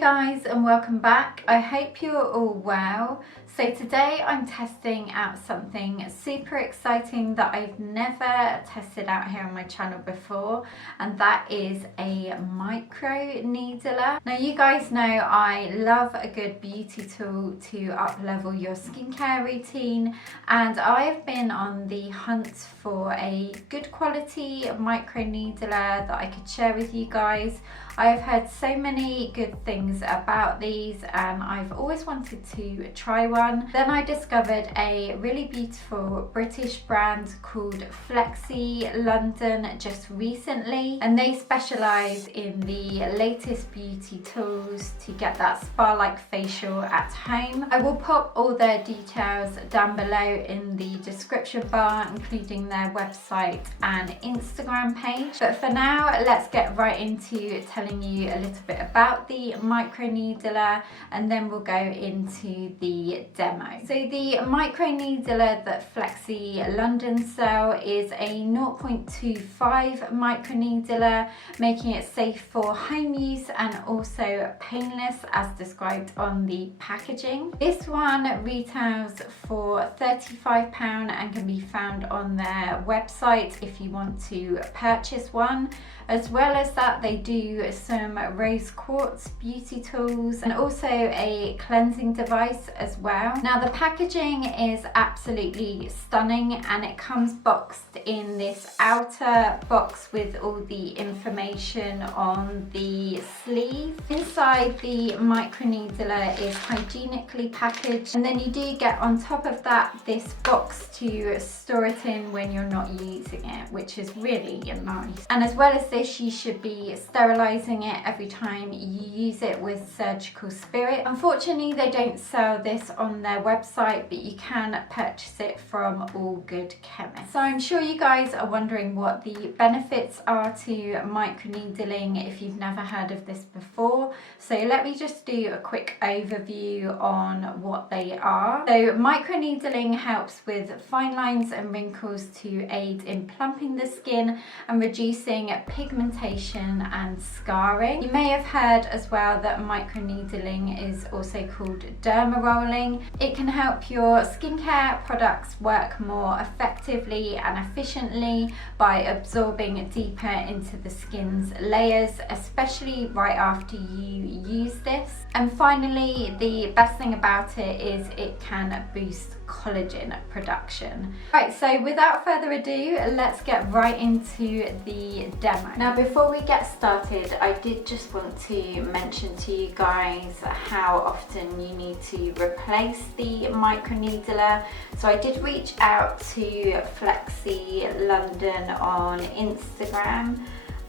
Hey guys, and welcome back. I hope you're all well. So today I'm testing out something super exciting that I've never tested out here on my channel before, and that is a micro needler. Now you guys know I love a good beauty tool to up level your skincare routine, and I've been on the hunt for a good quality micro needler that I could share with you guys. I've heard so many good things about these and I've always wanted to try one. Then I discovered a really beautiful British brand called Flexi London just recently, and they specialise in the latest beauty tools to get that spa-like facial at home. I will pop all their details down below in the description bar, including their website and Instagram page. But for now, let's get right into telling you a little bit about the micro needler, and then we'll go into the demo. So the micro needler that Flexi London sell is a 0.25 micro needler, making it safe for home use and also painless as described on the packaging. This one retails for £35 and can be found on their website if you want to purchase one. As well as that, they do some rose quartz beauty tools and also a cleansing device as well. Now the packaging is absolutely stunning, and it comes boxed in this outer box with all the information on the sleeve. Inside, the micro needler is hygienically packaged, and then you do get on top of that this box to store it in when you're not using it, which is really nice. And as well as this, you should be sterilising it every time you use it with Surgical Spirit. Unfortunately, they don't sell this on their website, but you can purchase it from All Good Chemists. So I'm sure you guys are wondering what the benefits are to microneedling if you've never heard of this before. So let me just do a quick overview on what they are. So microneedling helps with fine lines and wrinkles to aid in plumping the skin and reducing pigmentation and scarring. You may have heard as well that microneedling is also called derma rolling. It can help your skincare products work more effectively and efficiently by absorbing deeper into the skin's layers, especially right after you use this. And finally, the best thing about it is it can boost collagen production. Right, so without further ado, let's get right into the demo. Now before we get started, I did just want to mention to you guys how often you need to replace the micro needler. So I did reach out to Flexi London on Instagram,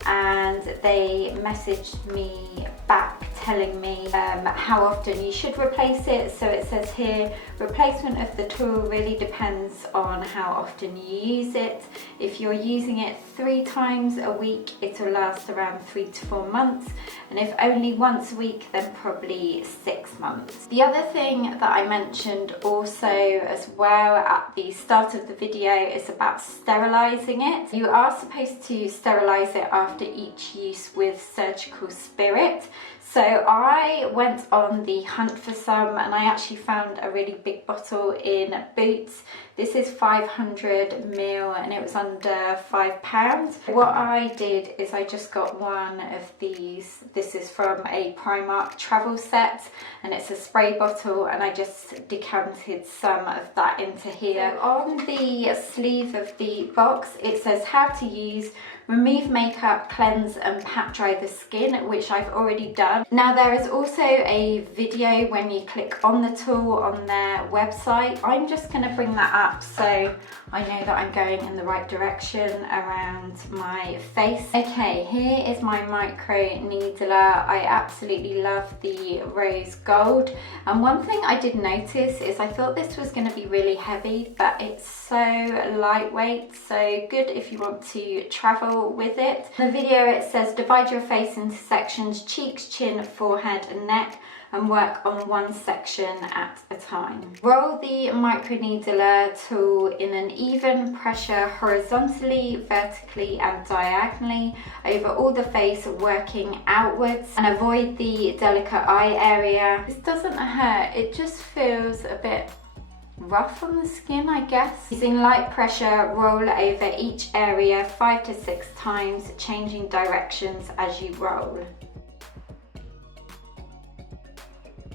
and they messaged me back telling me how often you should replace it. So it says here, replacement of the tool really depends on how often you use it. If you're using it 3 times a week, it'll last around 3 to 4 months, and if only once a week, then probably 6 months. The other thing that I mentioned also as well at the start of the video is about sterilising it. You are supposed to sterilise it after each use with Surgical Spirit. So I went on the hunt for some, and I actually found a really big bottle in Boots. This is 500ml and it was under £5. What I did is I just got one of these. This is from a Primark travel set, and it's a spray bottle, and I just decanted some of that into here. So on the sleeve of the box, it says how to use, remove makeup, cleanse and pat dry the skin, which I've already done. Now there is also a video when you click on the tool on their website. I'm just going to bring that up so I know that I'm going in the right direction around my face. Okay, here is my micro needler. I absolutely love the rose gold, and one thing I did notice is I thought this was going to be really heavy, but it's so lightweight, so good if you want to travel feel with it. In the video it says divide your face into sections, cheeks, chin, forehead and neck, and work on one section at a time. Roll the Microneedler tool in an even pressure horizontally, vertically and diagonally over all the face, working outwards, and avoid the delicate eye area. This doesn't hurt, it just feels a bit rough on the skin, I guess. Using light pressure, roll over each area 5 to 6 times, changing directions as you roll.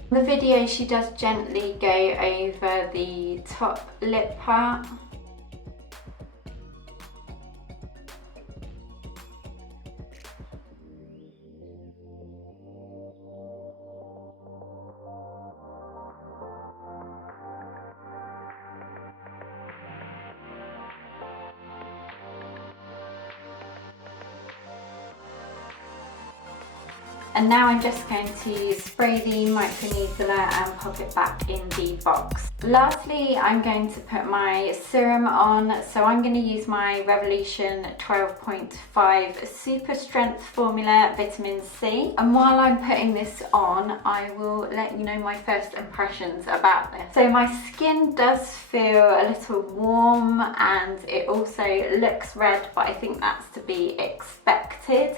In the video she does gently go over the top lip part. And now I'm just going to spray the Microneedler and pop it back in the box. Lastly, I'm going to put my serum on. So I'm going to use my Revolution 12.5 Super Strength Formula Vitamin C. And while I'm putting this on, I will let you know my first impressions about this. So my skin does feel a little warm and it also looks red, but I think that's to be expected.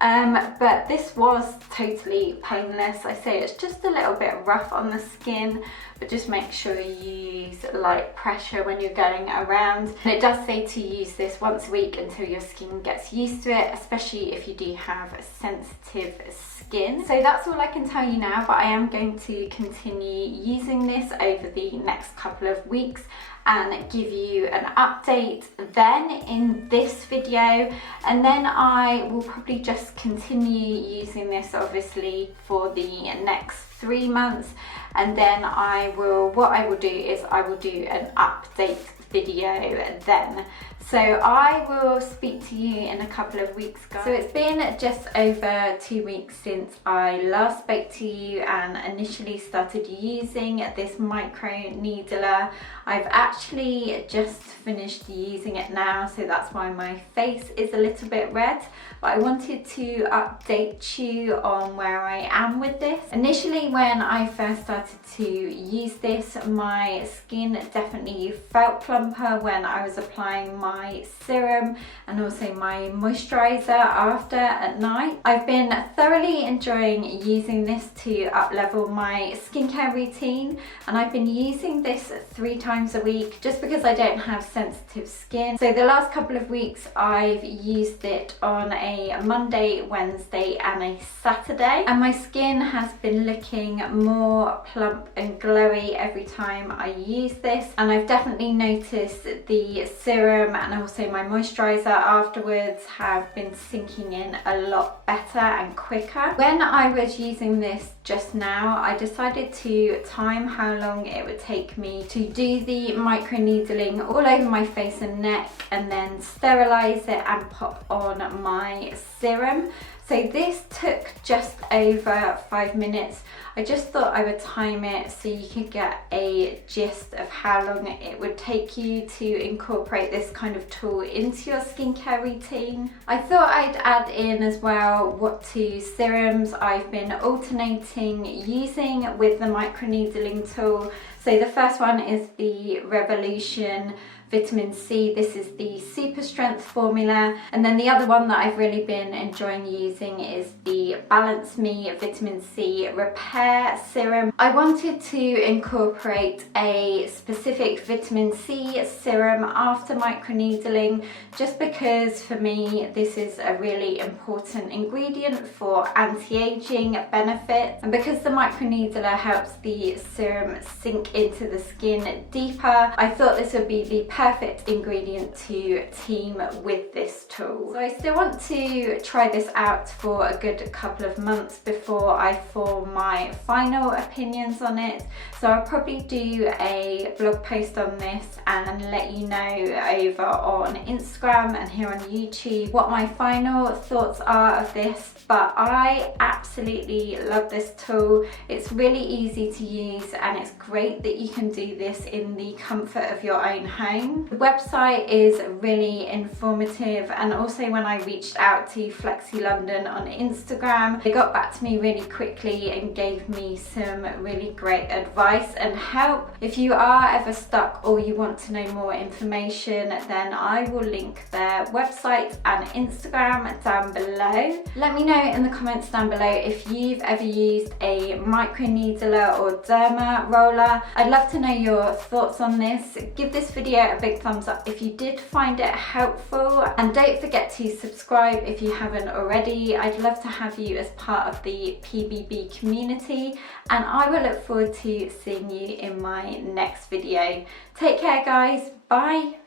But this was totally painless. I say it's just a little bit rough on the skin, but just make sure you use light pressure when you're going around. And it does say to use this once a week until your skin gets used to it, especially if you do have sensitive skin. So that's all I can tell you now, but I am going to continue using this over the next couple of weeks and give you an update then in this video, and then I will probably just continue using this obviously for the next 3 months, and then what I will do is I will do an update video then. So I will speak to you in a couple of weeks, guys. So it's been just over 2 weeks since I last spoke to you and initially started using this Microneedler. I've actually just finished using it now, so that's why my face is a little bit red. But I wanted to update you on where I am with this. Initially, when I first started to use this, my skin definitely felt plumper when I was applying my serum and also my moisturizer after at night. I've been thoroughly enjoying using this to up-level my skincare routine, and I've been using this 3 times a week just because I don't have sensitive skin. So the last couple of weeks I've used it on a Monday, Wednesday and a Saturday, and my skin has been looking more plump and glowy every time I use this, and I've definitely noticed the serum and also my moisturizer afterwards have been sinking in a lot better and quicker. When I was using this just now, I decided to time how long it would take me to do the microneedling all over my face and neck and then sterilize it and pop on my serum. So this took just over 5 minutes. I just thought I would time it so you could get a gist of how long it would take you to incorporate this kind of tool into your skincare routine. I thought I'd add in as well what 2 serums I've been alternating using with the microneedling tool. So the first one is the Revolution Vitamin C. This is the Super Strength formula, and then the other one that I've really been enjoying using is the Balance Me Vitamin C Repair Serum. I wanted to incorporate a specific vitamin C serum after microneedling just because for me this is a really important ingredient for anti-aging benefits, and because the microneedler helps the serum sink into the skin deeper, I thought this would be the perfect ingredient to team with this tool. So I still want to try this out for a good couple of months before I form my final opinions on it. So I'll probably do a blog post on this and let you know over on Instagram and here on YouTube what my final thoughts are of this. But I absolutely love this tool. It's really easy to use and it's great that you can do this in the comfort of your own home. home. The website is really informative, and also when I reached out to Flexi London on Instagram, they got back to me really quickly and gave me some really great advice and help. If you are ever stuck or you want to know more information, then I will link their website and Instagram down below. Let me know in the comments down below if you've ever used a Microneedler or derma roller. I'd love to know your thoughts on this. Give this video a big thumbs up if you did find it helpful, and don't forget to subscribe if you haven't already. I'd love to have you as part of the PBB community, and I will look forward to seeing you in my next video. Take care guys, bye!